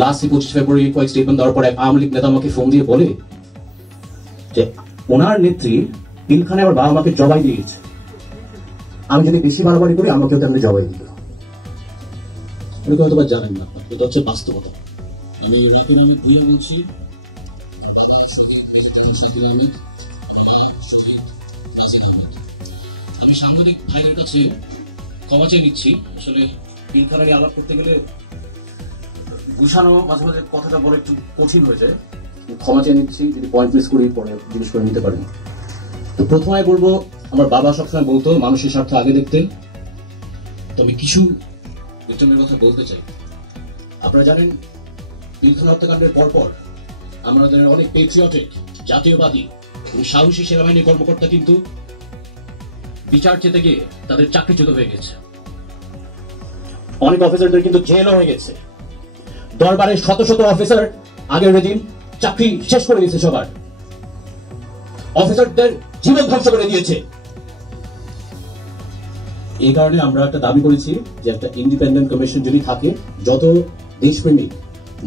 Last 25 ফেব্রুয়ারি কয়েক statement দেওয়ার পর এক আওয়ামী লীগ নেতা আমাকে ফোন দিয়ে বলে যে ওনার নেত্রী পিলখানে আমার বাবা মাকে জবাই দিয়েছে, আমি যদি বেশি বাড়াবাড়ি করি আমাকে তেমনি জবাই দিল। হয়তো জানেন না, এটা হচ্ছে বাস্তবতা। আমি দিয়ে বলছি আমি সাংবাদিক ভাইদের কাছে ক্ষমা চেয়ে নিচ্ছি। আসলে পিলখানা নিয়ে আলাপ করতে গেলে গুছানো মাঝে মাঝে কথাটা বলে একটু কঠিন হয়ে যায়। ক্ষমা চেয়ে নিচ্ছি, যদি পয়েন্ট মিস করি পরে জিজ্ঞেস করে নিতে পারেন। তো প্রথমে বলবো, আমার বাবা সবসময় বলতো মানুষের স্বার্থ আগে দেখতে। তো আমি কিছু ভিক্টিমের কথা বলতে চাই। আপনারা জানেন পিলখানা হত্যাকাণ্ডের পরপর আমাদের অনেক পেট্রিয়টিক, জাতীয়বাদী এবং সাহসী সেনাবাহিনী কর্মকর্তা কিন্তু বিচার চেতে গিয়ে তাদের চাকরিচ্যুত হয়ে গেছে। অনেক অফিসারদের কিন্তু জেলও হয়ে গেছে। দরবারের শত শত অফিসার আগের রেজিম চাকরি শেষ করে দিয়েছে, সবার অফিসারদের জীবন ধ্বংস করে দিয়েছে। এই কারণে আমরা একটা দাবি করেছি যে একটা ইন্ডিপেন্ডেন্ট কমিশন যদি থাকে, যত দেশপ্রেমিক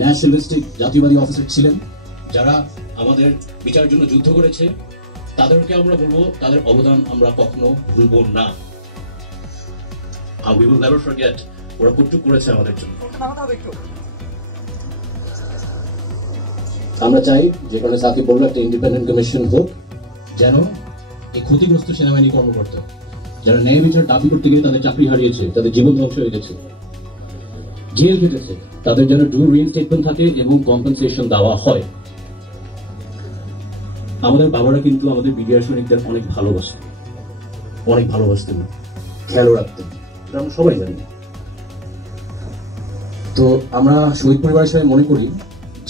ন্যাশনালিস্টিক জাতীয়বাদী অফিসার ছিলেন যারা আমাদের বিচারের জন্য যুদ্ধ করেছে, তাদেরকে আমরা বলবো তাদের অবদান আমরা কখনো ভুলব না। We will never forget ওরা কতটুকু করেছে আমাদের জন্য। আমরা চাই, যে কারণে সাকিব বললো একটা ইন্ডিপেন্ডেন্ট কমিশন হোক, যেন এই ক্ষতিগ্রস্ত সেনাবাহিনী কর্মকর্তা যারা ন্যায় বিচার দাবি করতে গিয়ে তাদের চাকরি হারিয়েছে, তাদের জীবন ধ্বংস হয়ে গেছে, জেল কেটেছে, তাদের যেন ডু রিইনস্টেটমেন্ট থাকে এবং কম্পেনসেশন দেওয়া হয়। আমাদের বাবারা কিন্তু আমাদের বিডিআর সৈনিকদের অনেক ভালোবাসতেন, খেয়ালও রাখতেন, এটা আমরা সবাই জানি। তো আমরা শহীদ পরিবার হিসেবে মনে করি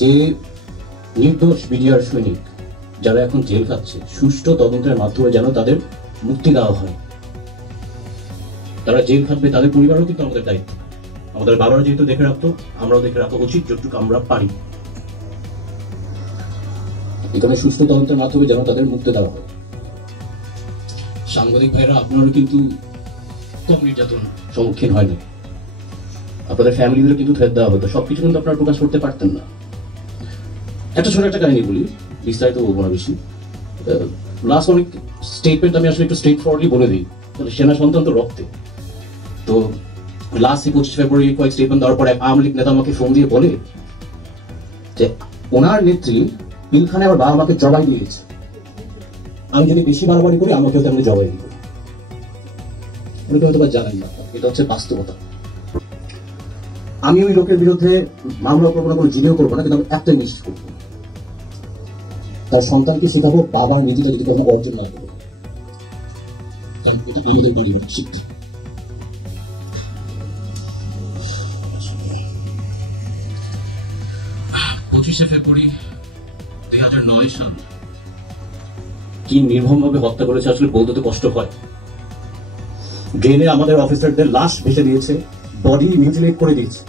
যে নির্দোষ বিডিআর সৈনিক যারা এখন জেল খাচ্ছে, সুষ্ঠু তদন্তের মাধ্যমে যেন তাদের মুক্তি দেওয়া হয়। তারা জেল খাটবে, তাদের পরিবারও কিন্তু আমাদের দায়িত্ব। আমাদের বাবারা যেহেতু দেখে রাখতো, আমরাও দেখে রাখা উচিত যতটুকু আমরা পারি। এখানে সুষ্ঠু তদন্তের মাধ্যমে যেন তাদের মুক্তি দেওয়া হয়। সাংবাদিক ভাইরা, আপনারও কিন্তু কম নির্যাতন সম্মুখীন হয় না, আপনাদের ফ্যামিলিদের কিন্তু থ্রেট দেওয়া হতো, সবকিছু কিন্তু আপনারা প্রকাশ করতে পারতেন না। একটা ছোট একটা কাহিনী বলি, বিস্তারিত বলবো না বেশি। লাস্ট অনেক স্টেটমেন্ট আমি আসলে একটু স্ট্রেট ফরওয়ার্ডলি বলে দিই, সেনা সন্তান তো রক্তে। তো লাস্ট 25 ফেব্রুয়ারি কয়েক স্টেটমেন্ট দেওয়ার পর এক আওয়ামী লীগ নেতা আমাকে ফোন দিয়ে বলে যে ওনার নেত্রী পিলখানে আমার বাবা মাকে জবাই দিয়েছে, আমি যদি বেশি বাড়াবাড়ি করি আমাকেও তেমনি জবাই দিব। অনেকে হয়তো জানেন না, এটা হচ্ছে বাস্তবতা। আমি ওই লোকের বিরুদ্ধে মামলা করবো না, কোনো জিডিও করবো না, কিন্তু আমি একটা নিশ্চিত করবো, তার সন্তানকে শেখাবো বাবা নিজে যদি কোনো অর্জন না করবে। আমাদের পরিবার শিক্ষা। 25 ফেব্রুয়ারি 2009 সাল কি নির্মমভাবে হত্যা করেছে আসলে বলতে তো কষ্ট হয়। ড্রেনে আমাদের অফিসারদের লাশ ভেসে দিয়েছে, বডি মিউটিলেট করে দিয়েছে,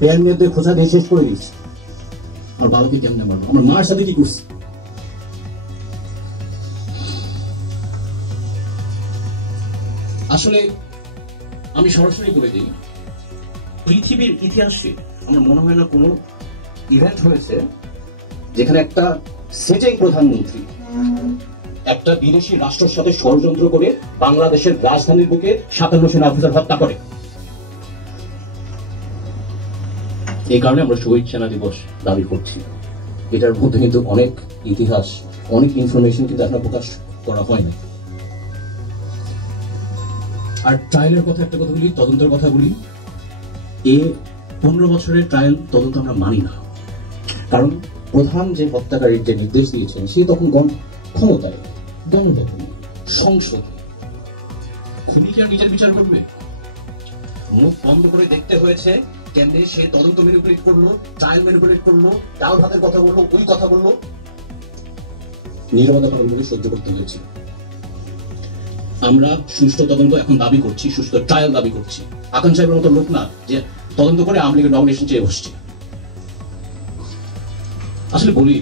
ব্যান্ডদের খোঁজা দিয়ে শেষ করে দিয়েছে। আমার বাবাকে কেমনে মারলো, আমার মার সাথে কি করছে। আসলে আমি সরাসরি বলে দিই, পৃথিবীর ইতিহাসে আমার মনে হয় না কোনো ইভেন্ট হয়েছে যেখানে একটা সিটিং প্রধানমন্ত্রী একটা বিদেশি রাষ্ট্রের সাথে ষড়যন্ত্র করে বাংলাদেশের রাজধানীর বুকে 57 সেনা অফিসার হত্যা করে। এই কারণে আমরা শহীদ সেনা দিবস দাবি করছি। এটার মধ্যে কিন্তু অনেক ইতিহাস, অনেক ইনফরমেশন কিন্তু এখনো প্রকাশ করা হয় না। আর ট্রায়ালের কথা একটা কথা বলি, তদন্তের কথা বলি। 15 বছরের ট্রায়াল তদন্ত আমরা মানি না, কারণ প্রধান যে হত্যাকারীর যে নির্দেশ দিয়েছেন সে তখন ক্ষমতায়, গণভবনে, সংসদে। খুনি কি আর নিজের বিচার করবে? মুখ বন্ধ করে দেখতে হয়েছে কেমনে সে তদন্ত ম্যানিপুলেট করলো, ট্রায়াল ম্যানিপুলেট করলো, ডাল ভাতের কথা বললো, ওই কথা বললো, নীরবতা পালন করে সহ্য করতে হয়েছে। আমরা সুষ্ঠু তদন্ত এখন দাবি করছি, সুষ্ঠু ট্রায়াল দাবি করছি। আকান সাহেবের মতো লোক না যে তদন্ত করে আওয়ামী লীগের নমিনেশন চেয়ে বসছে। আসলে বলি,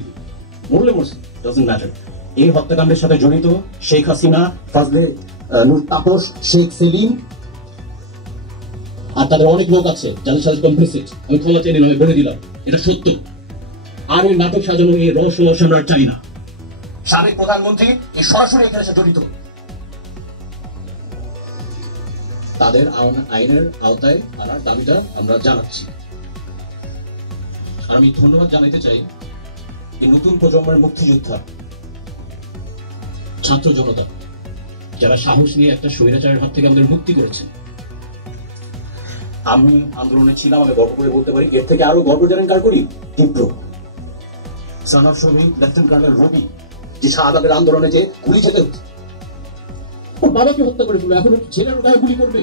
মরলে মরছে, ডাজন্ট ম্যাটার। এই হত্যাকাণ্ডের সাথে জড়িত শেখ হাসিনা, ফাজলে নূর তাপস, শেখ সেলিম, আর তাদের অনেক লোক আছে যাদের সাথে কমপ্লিসিট। আমি ক্ষমা চেয়ে নিলাম, আমি বলে দিলাম এটা সত্য। আর ওই নাটক সাজানো এই রহস্য আমরা চাই না। সাবেক প্রধানমন্ত্রী এই সরাসরি এখানে এসে জড়িত, তাদের আইনের আওতায় আনার দাবিটা আমরা জানাচ্ছি। আমি ধন্যবাদ জানাতে চাই এই নতুন প্রজন্মের মুক্তিযোদ্ধা ছাত্র জনতা, যারা সাহস নিয়ে একটা স্বৈরাচারের হাত থেকে আমাদের মুক্তি করেছে। আমি আন্দোলনে ছিলাম, আমি গর্ব করে বলতে পারি। এর থেকে আরো গর্ব জানেন কার করি? তীব্র সন অফ শহীদ লেফটেন্যান্ট কর্নেল রবি, যে শাহবাগের আন্দোলনে যে গুলি খেতে হচ্ছে, ওর বাবাকে হত্যা করে ফেলবে, এখন ছেলের ওটাকে গুলি করবে।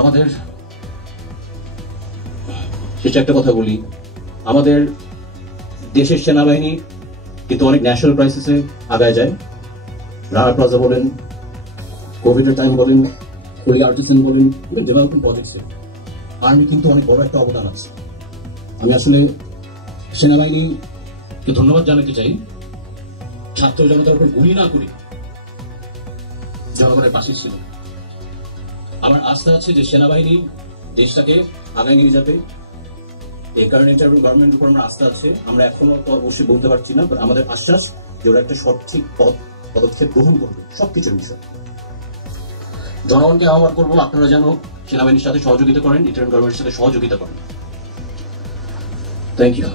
আমাদের শেষে একটা কথা বলি, আমাদের দেশের সেনাবাহিনী কিন্তু অনেক ন্যাশনাল ক্রাইসিসে আগায় যায়। রানা প্লাজা বলেন, কোভিডের টাইম বলেন, কোরিয়া আর্টিসেন বলেন, ডেভেলপমেন্ট প্রজেক্টসে আর্মি কিন্তু অনেক বড় একটা অবদান আছে। আমি আসলে সেনাবাহিনীকে ধন্যবাদ জানাতে চাই, ছাত্র জনতার উপর গুলি না করে জনগণের পাশে ছিল। আমার আস্থা আছে যে সেনাবাহিনী দেশটাকে আগায় নিয়ে যাবে। এই কারণে গভর্নমেন্টের উপর আমার আস্থা আছে। আমরা এখনো তো অবশ্যই বলতে পারছি না, আমাদের আশ্বাস যে ওরা একটা সঠিক পদক্ষেপ গ্রহণ করবে সবকিছুর বিষয়। জনগণকে আহ্বান করবো, আপনারা যেন সেনাবাহিনীর সাথে সহযোগিতা করেন, ইন্টারিম গভর্নমেন্টের সাথে সহযোগিতা করেন। Thank you.